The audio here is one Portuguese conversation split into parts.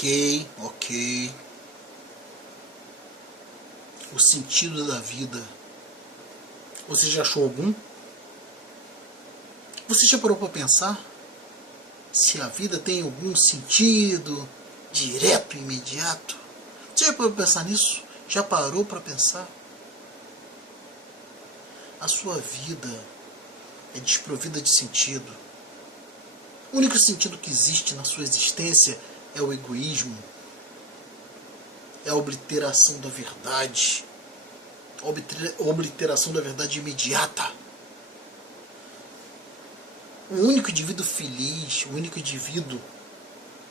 Ok. O sentido da vida. Você já achou algum? Você já parou para pensar se a vida tem algum sentido direto e imediato? Você já parou para pensar nisso? Já parou para pensar? A sua vida é desprovida de sentido. O único sentido que existe na sua existência é o egoísmo, é a obliteração da verdade, a obliteração da verdade imediata. O único indivíduo feliz, o único indivíduo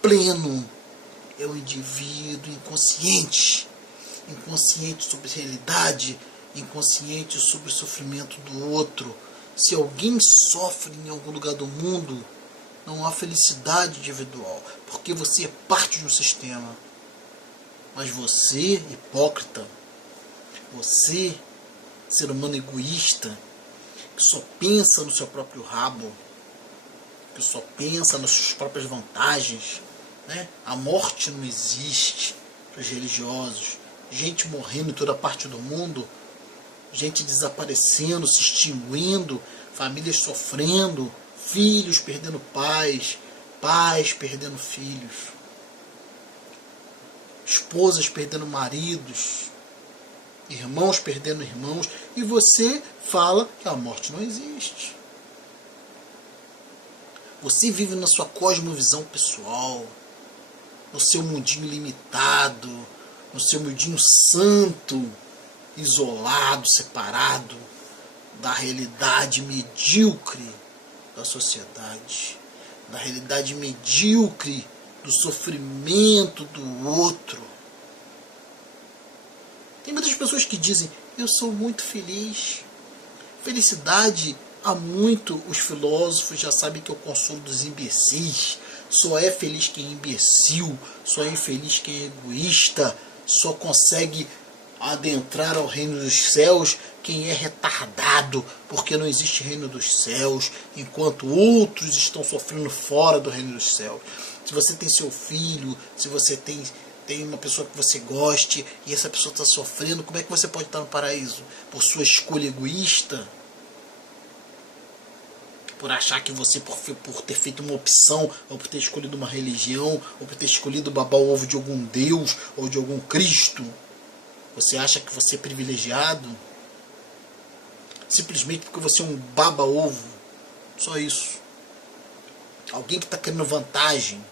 pleno é o indivíduo inconsciente, inconsciente sobre a realidade, inconsciente sobre o sofrimento do outro. Se alguém sofre em algum lugar do mundo, não há felicidade individual, porque você é parte de um sistema. Mas você, hipócrita, você, ser humano egoísta, que só pensa no seu próprio rabo, que só pensa nas suas próprias vantagens, né? A morte não existe para os religiosos. Gente morrendo em toda parte do mundo, gente desaparecendo, se extinguindo, famílias sofrendo, filhos perdendo pais, pais perdendo filhos, esposas perdendo maridos, irmãos perdendo irmãos, e você fala que a morte não existe. Você vive na sua cosmovisão pessoal, no seu mundinho limitado, no seu mundinho santo, isolado, separado da realidade medíocre da sociedade, da realidade medíocre do sofrimento do outro. Tem muitas pessoas que dizem: eu sou muito feliz. Felicidade, há muito os filósofos já sabem que é o consolo dos imbecis. Só é feliz quem é imbecil, só é infeliz quem é egoísta, só consegue adentrar ao reino dos céus quem é retardado, porque não existe reino dos céus, enquanto outros estão sofrendo fora do reino dos céus. Se você tem seu filho, se você tem uma pessoa que você goste e essa pessoa está sofrendo, como é que você pode estar no paraíso? Por sua escolha egoísta? Por achar que você, por ter feito uma opção, ou por ter escolhido uma religião, ou por ter escolhido babar o ovo de algum Deus, ou de algum Cristo, você acha que você é privilegiado? Simplesmente porque você é um baba-ovo. Só isso. Alguém que está querendo vantagem.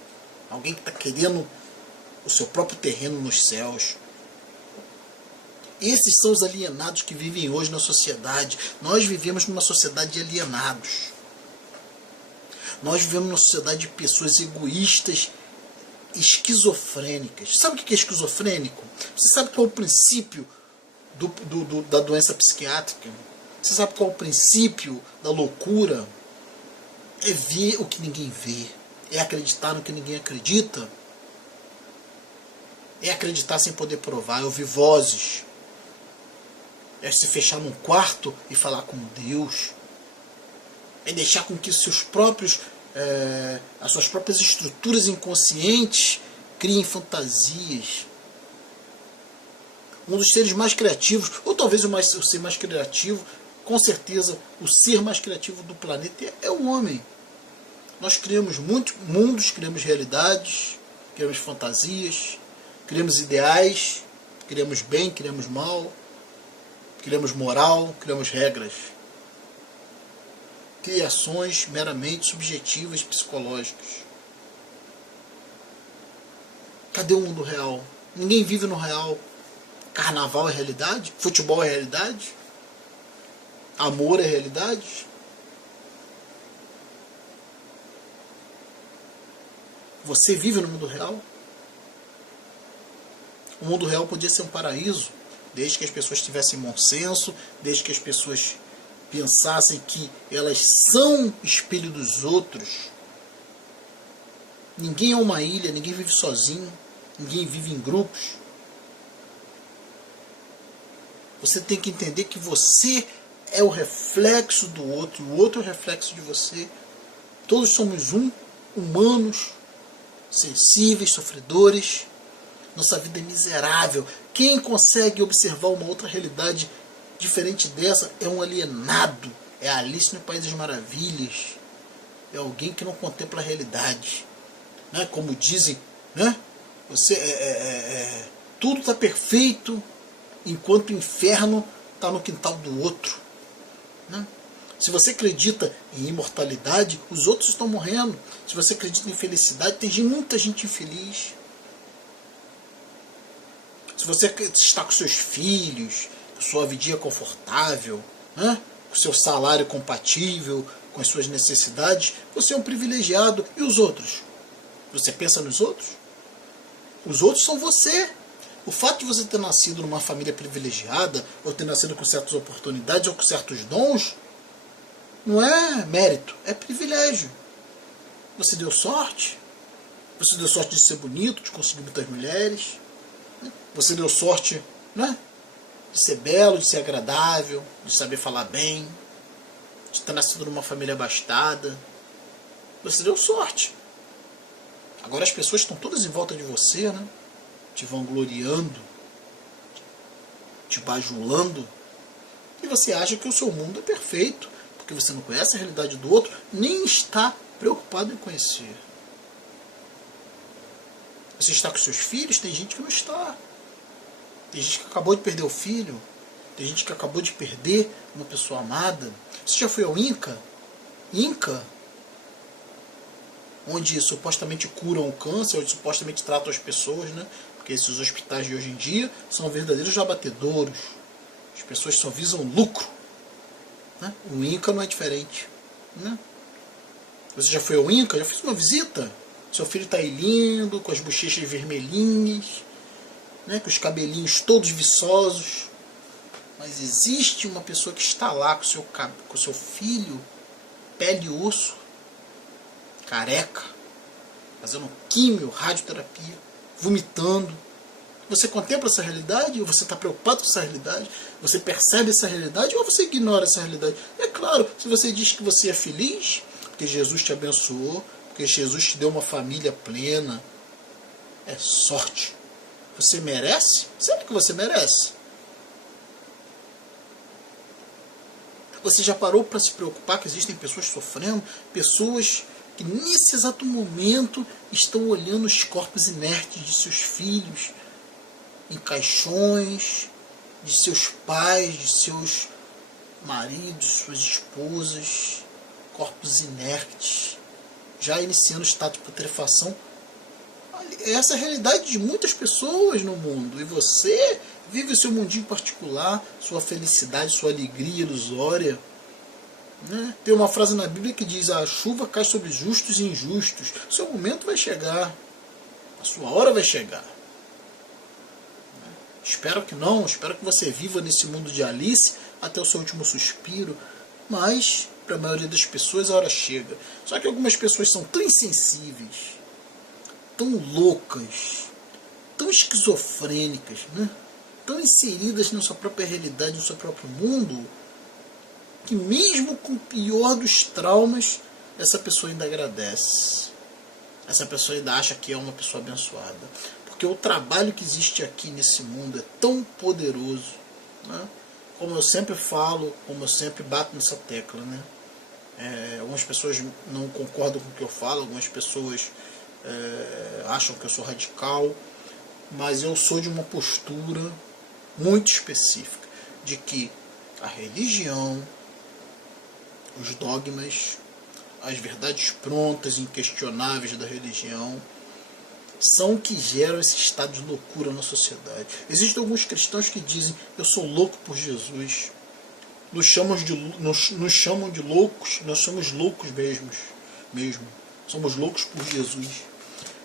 Alguém que está querendo o seu próprio terreno nos céus. Esses são os alienados que vivem hoje na sociedade. Nós vivemos numa sociedade de alienados. Nós vivemos numa sociedade de pessoas egoístas, esquizofrênicas. Sabe o que é esquizofrênico? Você sabe qual é o princípio da doença psiquiátrica? Você sabe qual é o princípio da loucura? É ver o que ninguém vê. É acreditar no que ninguém acredita. É acreditar sem poder provar. É ouvir vozes. É se fechar num quarto e falar com Deus. É deixar com que as suas próprias estruturas inconscientes criem fantasias. Um dos seres mais criativos, ou talvez o ser mais criativo, com certeza o ser mais criativo do planeta é o homem. Nós criamos muitos mundos, criamos realidades, criamos fantasias, criamos ideais, criamos bem, criamos mal, criamos moral, criamos regras. Criações meramente subjetivas, psicológicas. Cadê o mundo real? Ninguém vive no real. Carnaval é realidade? Futebol é realidade? Amor é realidade? Você vive no mundo real? O mundo real podia ser um paraíso, desde que as pessoas tivessem bom senso, desde que as pessoas pensassem que elas são espelho dos outros. Ninguém é uma ilha, ninguém vive sozinho, ninguém vive em grupos. Você tem que entender que você é o reflexo do outro, o outro é o reflexo de você. Todos somos humanos. sensíveis, sofredores. Nossa vida é miserável. Quem consegue observar uma outra realidade diferente dessa é um alienado. É Alice no País das Maravilhas. É alguém que não contempla a realidade. Né? Como dizem, né? Tudo está perfeito enquanto o inferno está no quintal do outro. Né? Se você acredita em imortalidade, os outros estão morrendo. Se você acredita em felicidade, tem muita gente infeliz. Se você está com seus filhos, com sua vidinha confortável, né? Com seu salário compatível com as suas necessidades, você é um privilegiado. E os outros? Você pensa nos outros? Os outros são você. O fato de você ter nascido numa família privilegiada, ou ter nascido com certas oportunidades, ou com certos dons, não é mérito, é privilégio. Você deu sorte. Você deu sorte de ser bonito, de conseguir muitas mulheres. Você deu sorte, né? De ser belo, de ser agradável, de saber falar bem, de ter nascido numa família abastada. Você deu sorte. Agora as pessoas estão todas em volta de você, né? Te vangloriando, te bajulando. E você acha que o seu mundo é perfeito, porque você não conhece a realidade do outro, nem está preocupado em conhecer. Você está com seus filhos, tem gente que não está. Tem gente que acabou de perder o filho. Tem gente que acabou de perder uma pessoa amada. Você já foi ao Inca? Inca? Onde supostamente curam o câncer, onde supostamente tratam as pessoas, né? Porque esses hospitais de hoje em dia são verdadeiros abatedouros. As pessoas só visam lucro. Né? O Inca não é diferente. Né? Você já foi ao Inca? Já fiz uma visita? Seu filho está aí lindo, com as bochechas vermelhinhas, né? Com os cabelinhos todos viçosos. Mas existe uma pessoa que está lá com o seu filho, pele e osso, careca, fazendo químio, radioterapia, vomitando. Você contempla essa realidade? Ou você está preocupado com essa realidade? Você percebe essa realidade ou você ignora essa realidade? É claro, se você diz que você é feliz, porque Jesus te abençoou, porque Jesus te deu uma família plena, é sorte. Você merece? Sabe que você merece? Você já parou para se preocupar que existem pessoas sofrendo? Pessoas que nesse exato momento estão olhando os corpos inertes de seus filhos em caixões, de seus pais, de seus maridos, suas esposas, corpos inertes, já iniciando o estado de putrefação. Essa é a realidade de muitas pessoas no mundo. E você vive o seu mundinho particular, sua felicidade, sua alegria ilusória. Né? Tem uma frase na Bíblia que diz: a chuva cai sobre justos e injustos. O seu momento vai chegar. A sua hora vai chegar. Espero que não. Espero que você viva nesse mundo de Alice até o seu último suspiro. Mas, para a maioria das pessoas, a hora chega. Só que algumas pessoas são tão insensíveis, tão loucas, tão esquizofrênicas, né? Tão inseridas na sua própria realidade, no seu próprio mundo, que mesmo com o pior dos traumas, essa pessoa ainda agradece. Essa pessoa ainda acha que é uma pessoa abençoada. Porque o trabalho que existe aqui nesse mundo é tão poderoso, né? Como eu sempre falo, como eu sempre bato nessa tecla, né? Algumas pessoas não concordam com o que eu falo, algumas pessoas acham que eu sou radical, mas eu sou de uma postura muito específica, de que a religião, os dogmas, as verdades prontas, inquestionáveis da religião, são o que geram esse estado de loucura na sociedade. Existem alguns cristãos que dizem: eu sou louco por Jesus. Nos chamam de loucos, nós somos loucos mesmo. Somos loucos por Jesus.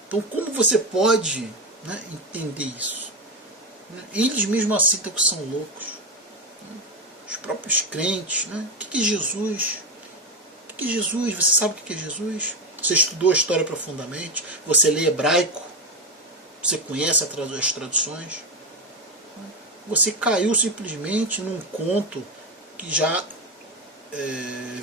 Então como você pode, né, entender isso? Eles mesmos aceitam que são loucos. Os próprios crentes. Né? O que é Jesus? O que é Jesus? Você sabe o que é Jesus? Você estudou a história profundamente? Você lê hebraico? Você conhece as traduções? Você caiu simplesmente num conto que já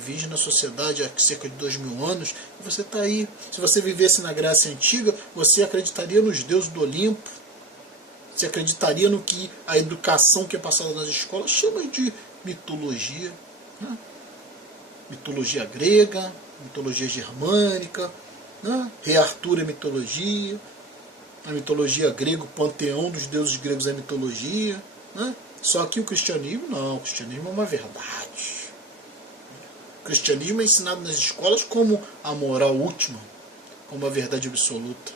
vige na sociedade há cerca de 2000 anos, e você está aí. Se você vivesse na Grécia Antiga, você acreditaria nos deuses do Olimpo, você acreditaria no que a educação que é passada nas escolas chama de mitologia, né? Mitologia grega, mitologia germânica, né? Rei Arthur é mitologia, a mitologia grega, o panteão dos deuses gregos é mitologia, né? Só que o cristianismo não, o cristianismo é uma verdade. O cristianismo é ensinado nas escolas como a moral última, como a verdade absoluta,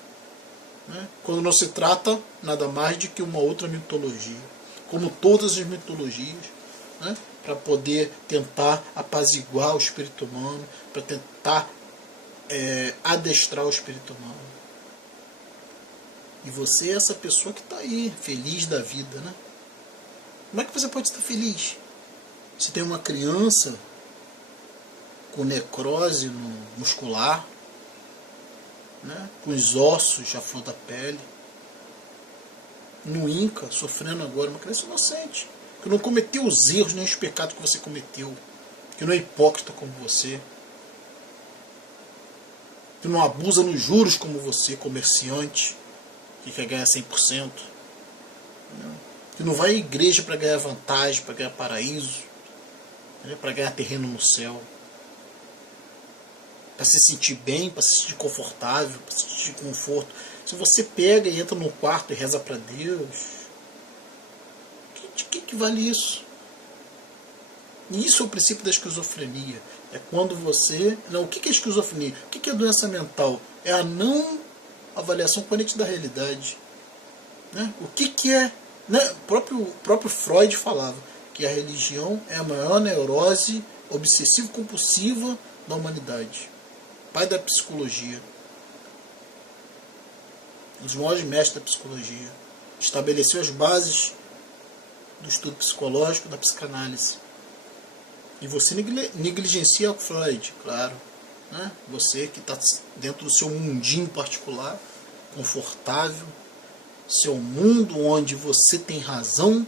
né? Quando não se trata nada mais de que uma outra mitologia, como todas as mitologias, né? Para poder tentar apaziguar o espírito humano, para tentar adestrar o espírito humano. E você é essa pessoa que está aí, feliz da vida, né? Como é que você pode estar feliz? Se tem uma criança com necrose muscular, né? Com os ossos à flor da pele, no INCA, sofrendo agora, uma criança inocente, que não cometeu os erros nem os pecados que você cometeu, que não é hipócrita como você, que não abusa nos juros como você, comerciante, que quer ganhar 100%, né? Que não vai à igreja para ganhar vantagem, para ganhar paraíso, né? Para ganhar terreno no céu, para se sentir bem, para se sentir confortável, para se sentir conforto. Se você pega e entra no quarto e reza para Deus, de que vale isso? E isso é o princípio da esquizofrenia. É quando você... Não, o que é esquizofrenia? O que é doença mental? É a não avaliação coerente da realidade. Né? O que é... Né? O próprio Freud falava que a religião é a maior neurose obsessivo-compulsiva da humanidade. Pai da psicologia. Um dos maiores mestres da psicologia. Estabeleceu as bases do estudo psicológico, da psicanálise. E você negligencia o Freud, claro. Né? Você que está dentro do seu mundinho particular, confortável, seu mundo onde você tem razão,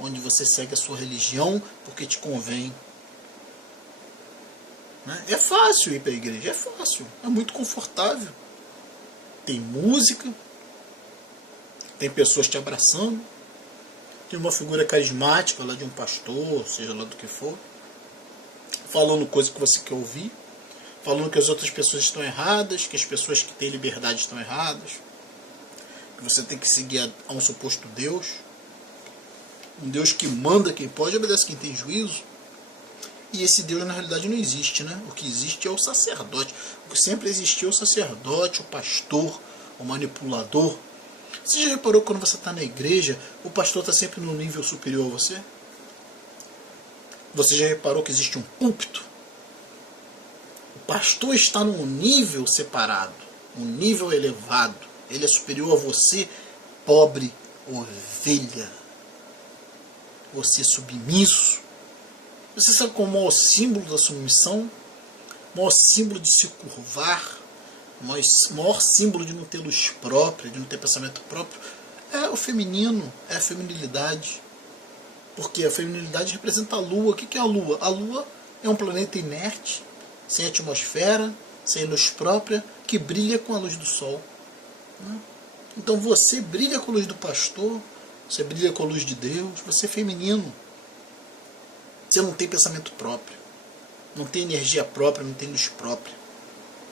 onde você segue a sua religião porque te convém. Né? É fácil ir para a igreja, é fácil, é muito confortável. Tem música, tem pessoas te abraçando, tem uma figura carismática lá de um pastor, seja lá do que for, falando coisa que você quer ouvir, falando que as outras pessoas estão erradas, que as pessoas que têm liberdade estão erradas, que você tem que seguir a um suposto Deus, um Deus que manda quem pode, obedece quem tem juízo. E esse Deus na realidade não existe, né? O que existe é o sacerdote. O que sempre existiu é o sacerdote, o pastor, o manipulador. Você já reparou que quando você está na igreja, o pastor está sempre num nível superior a você? Você já reparou que existe um púlpito? O pastor está num nível separado, um nível elevado. Ele é superior a você, pobre ovelha. Você submisso. Você sabe qual é o maior símbolo da submissão? O maior símbolo de se curvar? O maior símbolo de não ter luz própria, de não ter pensamento próprio? É o feminino, é a feminilidade. Porque a feminilidade representa a Lua. O que é a Lua? A Lua é um planeta inerte, sem atmosfera, sem luz própria, que brilha com a luz do Sol. Então você brilha com a luz do pastor, você brilha com a luz de Deus, você é feminino. Você não tem pensamento próprio, não tem energia própria, não tem luz própria.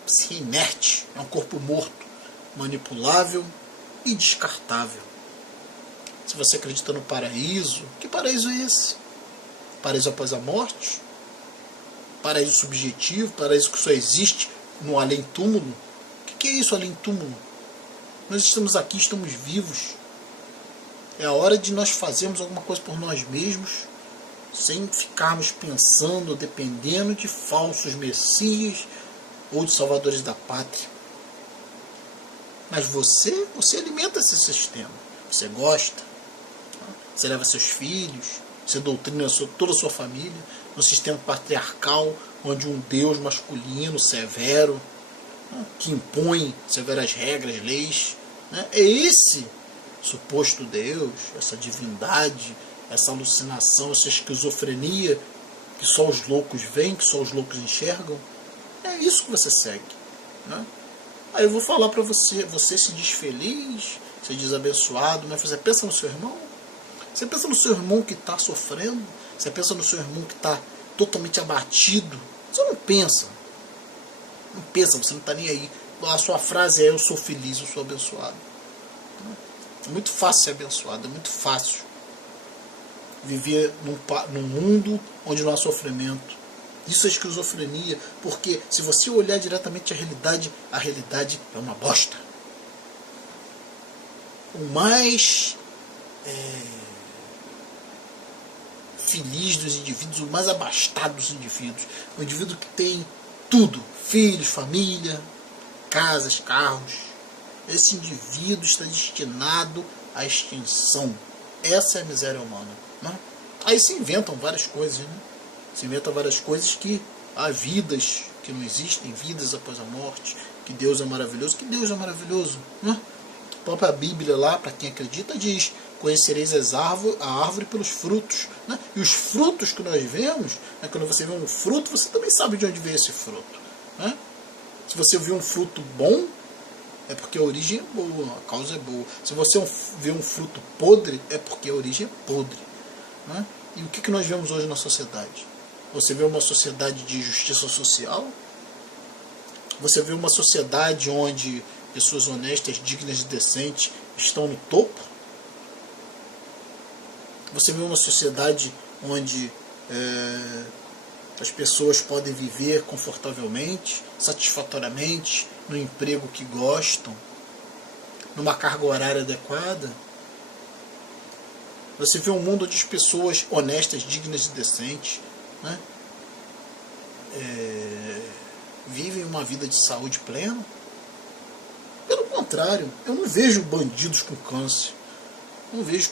Você é inerte, é um corpo morto, manipulável e descartável. Se você acredita no paraíso, que paraíso é esse? Paraíso após a morte? Paraíso subjetivo, paraíso que só existe no além-túmulo? O que é isso, além-túmulo? Nós estamos aqui, estamos vivos. É a hora de nós fazermos alguma coisa por nós mesmos, sem ficarmos pensando, dependendo de falsos messias ou de salvadores da pátria. Mas você alimenta esse sistema. Você gosta, você leva seus filhos, você doutrina toda a sua família no sistema patriarcal, onde um Deus masculino, severo, que impõe severas regras, leis, é esse suposto Deus, essa divindade, essa alucinação, essa esquizofrenia que só os loucos veem, que só os loucos enxergam. É isso que você segue, né? Aí eu vou falar para você, você se diz feliz, se diz abençoado, mas você pensa no seu irmão? Você pensa no seu irmão que está sofrendo? Você pensa no seu irmão que está totalmente abatido? Você não pensa. Não pensa, você não está nem aí. A sua frase é: eu sou feliz, eu sou abençoado. É muito fácil ser abençoado, é muito fácil viver num mundo onde não há sofrimento. Isso é esquizofrenia, porque se você olhar diretamente a realidade é uma bosta. O mais feliz dos indivíduos, o mais abastado dos indivíduos, o indivíduo que tem tudo, filhos, família, casas, carros, esse indivíduo está destinado à extinção. Essa é a miséria humana, né? Aí se inventam várias coisas, né? Se inventam várias coisas que há vidas que não existem, vidas após a morte, que Deus é maravilhoso. Que Deus é maravilhoso, né? A própria Bíblia lá, para quem acredita, diz: conhecereis a árvore pelos frutos, né? E os frutos que nós vemos, né? Quando você vê um fruto, você também sabe de onde veio esse fruto, né? Se você vê um fruto bom, é porque a origem é boa, a causa é boa. Se você vê um fruto podre, é porque a origem é podre, né? E o que nós vemos hoje na sociedade? Você vê uma sociedade de justiça social? Você vê uma sociedade onde pessoas honestas, dignas e decentes estão no topo? Você vê uma sociedade onde as pessoas podem viver confortavelmente, satisfatoriamente, no emprego que gostam, numa carga horária adequada? Você vê um mundo onde as pessoas honestas, dignas e decentes, né, vivem uma vida de saúde plena? Pelo contrário, eu não vejo bandidos com câncer, não vejo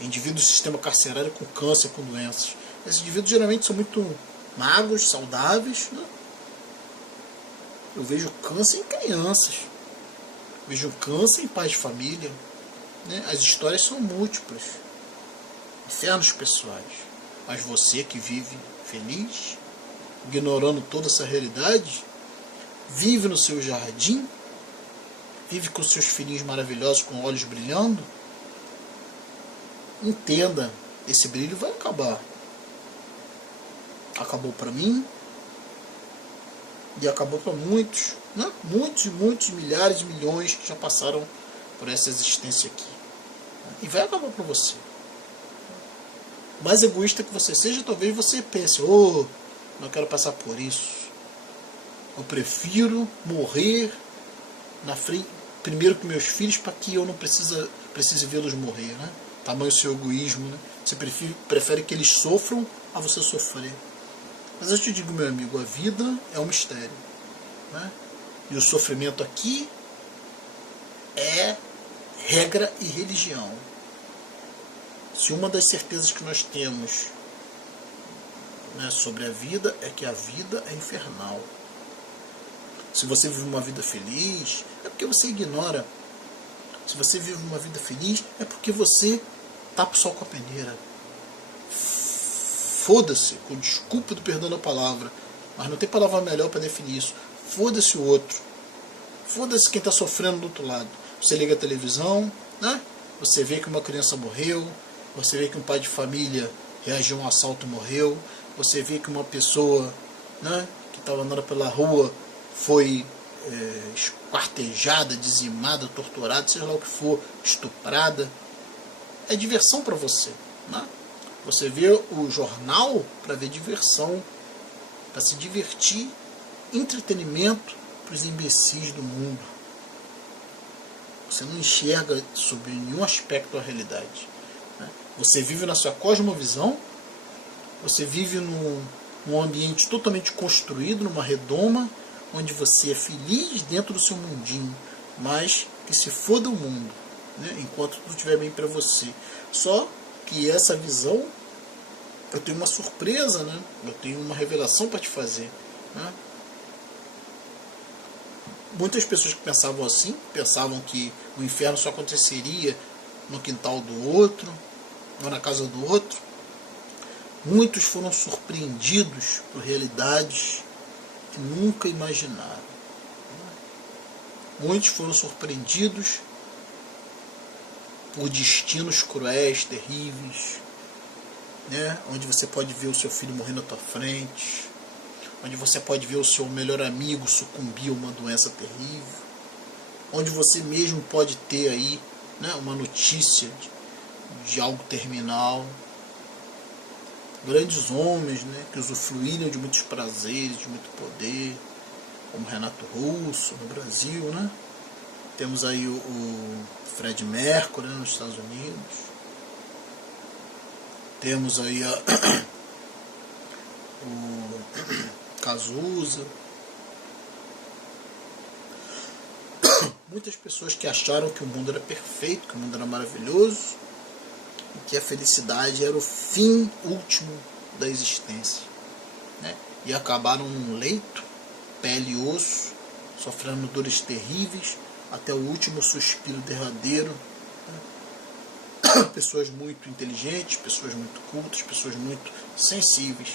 indivíduos do sistema carcerário com câncer, com doenças. Esses indivíduos geralmente são muito magros, saudáveis, né? Eu vejo câncer em crianças, vejo câncer em pais de família, né? As histórias são múltiplas, infernos pessoais. Mas você que vive feliz, ignorando toda essa realidade, vive no seu jardim, vive com seus filhinhos maravilhosos, com olhos brilhando, entenda, esse brilho vai acabar. Acabou para mim e acabou para muitos, né? Muitos, milhares, milhões que já passaram por essa existência aqui. E vai acabar para você. Mais egoísta que você seja, talvez você pense: não quero passar por isso. Eu prefiro morrer na frente, primeiro com meus filhos, para que eu não precise vê-los morrer, né? Tamanho seu egoísmo, né? Você prefere que eles sofram a você sofrer. Mas eu te digo, meu amigo, a vida é um mistério, né? E o sofrimento aqui é regra e religião. Se uma das certezas que nós temos, né, sobre a vida é que a vida é infernal. Se você vive uma vida feliz, é porque você ignora. Se você vive uma vida feliz, é porque você tapa o sol com a peneira. Foda-se, com desculpa do perdão da palavra, mas não tem palavra melhor para definir isso. Foda-se o outro. Foda-se quem está sofrendo do outro lado. Você liga a televisão, né? Você vê que uma criança morreu, você vê que um pai de família reagiu a um assalto e morreu, você vê que uma pessoa, né, que estava andando pela rua foi esquartejada, dizimada, torturada, seja lá o que for, estuprada. É diversão para você, né? Você vê o jornal para ver diversão, para se divertir, entretenimento para os imbecis do mundo. Você não enxerga sobre nenhum aspecto a realidade, né? Você vive na sua cosmovisão, você vive num ambiente totalmente construído, numa redoma, onde você é feliz dentro do seu mundinho, mas que se foda o mundo, né, enquanto tudo estiver bem para você. Só que essa visão, eu tenho uma surpresa, né? Eu tenho uma revelação para te fazer, né? Muitas pessoas que pensavam assim, pensavam que o inferno só aconteceria no quintal do outro, ou na casa do outro, Muitos foram surpreendidos por realidades que nunca imaginaram. Muitos foram surpreendidos por destinos cruéis, terríveis, né? Onde você pode ver o seu filho morrer na tua frente, onde você pode ver o seu melhor amigo sucumbir a uma doença terrível, onde você mesmo pode ter aí, né, uma notícia de algo terminal. Grandes homens, né, que usufruíram de muitos prazeres, de muito poder, como Renato Russo no Brasil, né? Temos aí o Fred Mercury, né, nos Estados Unidos. Temos aí o Cazuza. Muitas pessoas que acharam que o mundo era perfeito, que o mundo era maravilhoso, e que a felicidade era o fim último da existência, né? E acabaram num leito, pele e osso, sofrendo dores terríveis, até o último suspiro derradeiro, né? Pessoas muito inteligentes, pessoas muito cultas, pessoas muito sensíveis,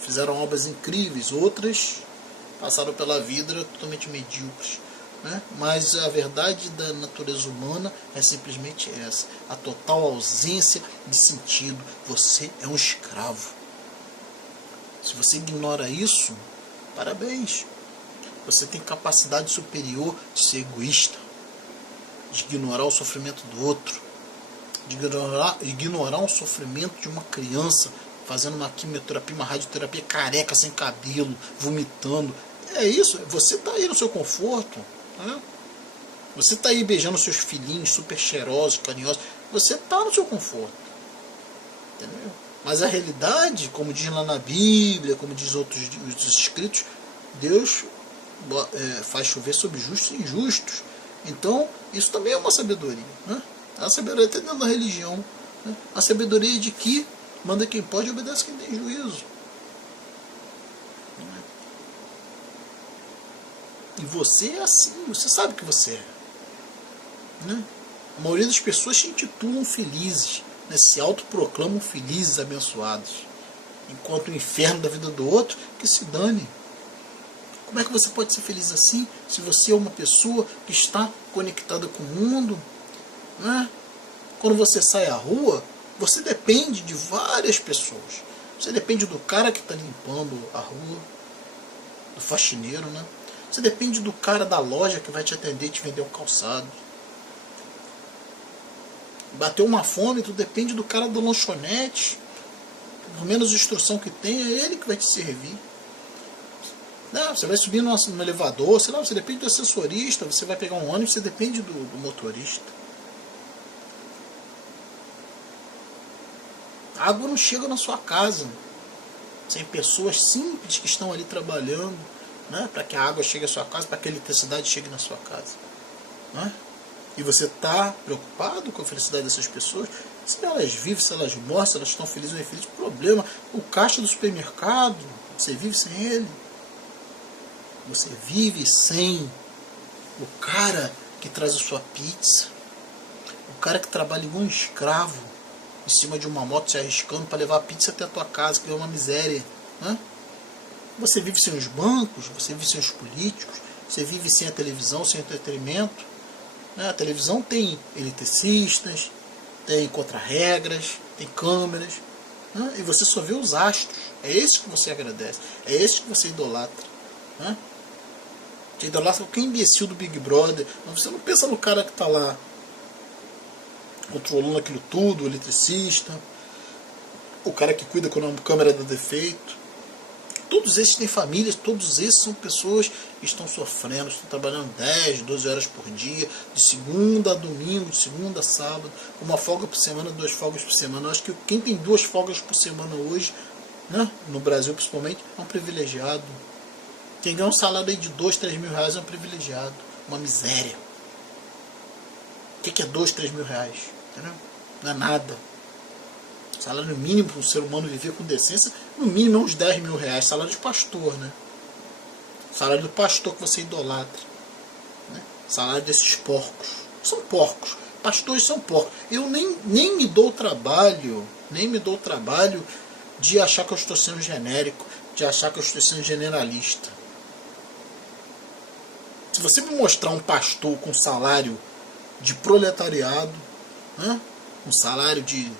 fizeram obras incríveis, outras passaram pela vida totalmente medíocres, né? Mas a verdade da natureza humana é simplesmente essa: a total ausência de sentido. Você é um escravo. Se você ignora isso, parabéns. Você tem capacidade superior de ser egoísta, de ignorar o sofrimento do outro, de ignorar o sofrimento de uma criança fazendo uma quimioterapia, uma radioterapia, careca, sem cabelo, vomitando. É isso, você está aí no seu conforto, né? Você está aí beijando seus filhinhos super cheirosos, carinhosos, você está no seu conforto, entendeu? Mas a realidade, como diz lá na Bíblia, como diz outros escritos, Deus faz chover sobre justos e injustos. Então isso também é uma sabedoria, né? A sabedoria até dentro da religião, né? A sabedoria de que manda quem pode e obedece quem tem juízo. E você é assim, você sabe que você é, né? A maioria das pessoas se intitulam felizes, né? Se autoproclamam felizes, abençoados, enquanto o inferno da vida do outro, que se dane. Como é que você pode ser feliz assim, se você é uma pessoa que está conectada com o mundo, né? Quando você sai à rua, você depende de várias pessoas. Você depende do cara que está limpando a rua, do faxineiro, né? Você depende do cara da loja que vai te atender e te vender um calçado. Bateu uma fome, tu depende do cara da lanchonete. Pelo menos a instrução que tem, é ele que vai te servir. Não, você vai subir no elevador, sei lá, você depende do assessorista, você vai pegar um ônibus, você depende do motorista. A água não chega na sua casa sem pessoas simples que estão ali trabalhando, né, para que a água chegue à sua casa, para que a eletricidade chegue na sua casa, né? E você está preocupado com a felicidade dessas pessoas? Se elas vivem, se elas morrem, se elas estão felizes ou infelizes, problema. O caixa do supermercado, você vive sem ele? Você vive sem o cara que traz a sua pizza, o cara que trabalha igual um escravo em cima de uma moto se arriscando para levar a pizza até a tua casa, que é uma miséria, né? Você vive sem os bancos, você vive sem os políticos, você vive sem a televisão, sem o entretenimento, né? A televisão tem eletricistas, tem contra-regras, tem câmeras, né? E você só vê os astros. É esse que você agradece, é esse que você idolatra, né? Você idolatra quem imbecil do Big Brother. Você não pensa no cara que está lá controlando aquilo tudo, o eletricista, o cara que cuida quando a câmera dá defeito. Todos esses têm famílias, todos esses são pessoas que estão sofrendo, estão trabalhando 10, 12 horas por dia, de segunda a domingo, de segunda a sábado, uma folga por semana, 2 folgas por semana. Eu acho que quem tem 2 folgas por semana hoje, né, no Brasil principalmente, é um privilegiado. Quem ganha um salário aí de 2, 3 mil reais é um privilegiado, uma miséria. O que é 2, 3 mil reais? Entendeu? Não é nada. Salário mínimo para um ser humano viver com decência, no mínimo é uns 10 mil reais. Salário de pastor, né? Salário do pastor que você idolatra, né? Salário desses porcos. São porcos. Pastores são porcos. Eu nem me dou trabalho de achar que eu estou sendo genérico, de achar que eu estou sendo generalista. Se você me mostrar um pastor com salário de proletariado, né? Um salário de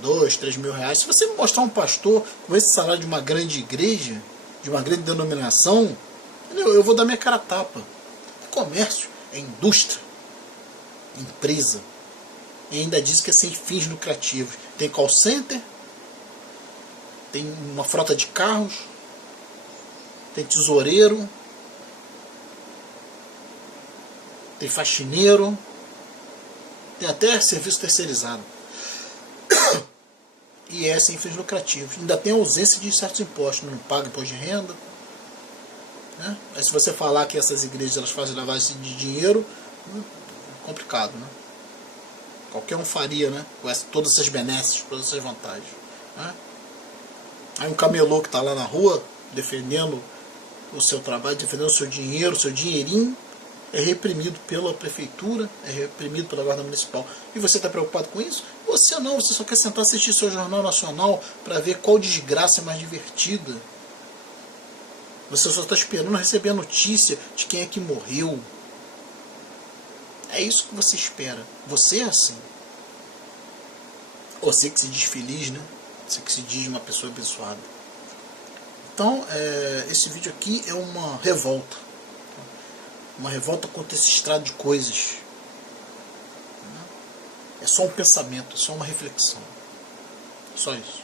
2, 3 mil reais, se você me mostrar um pastor com esse salário de uma grande igreja, de uma grande denominação, eu vou dar minha cara a tapa. É comércio, é indústria, é empresa. E ainda diz que é sem fins lucrativos. Tem call center, tem uma frota de carros, tem tesoureiro, tem faxineiro, tem até serviço terceirizado. E é sem fins lucrativos. Ainda tem ausência de certos impostos, não paga imposto de renda. Né? Aí se você falar que essas igrejas elas fazem lavagem de dinheiro, é complicado, né? Qualquer um faria, né? Com todas essas benesses, todas essas vantagens. Né? Aí um camelô que está lá na rua, defendendo o seu trabalho, defendendo o seu dinheiro, o seu dinheirinho, é reprimido pela prefeitura, é reprimido pela guarda municipal. E você está preocupado com isso? Você não, você só quer sentar e assistir seu Jornal Nacional para ver qual desgraça é mais divertida. Você só está esperando receber a notícia de quem é que morreu. É isso que você espera. Você é assim. Você que se diz feliz, né? Você que se diz uma pessoa abençoada. Então, esse vídeo aqui é uma revolta. Uma revolta contra esse estrado de coisas. É só um pensamento, é só uma reflexão. Só isso.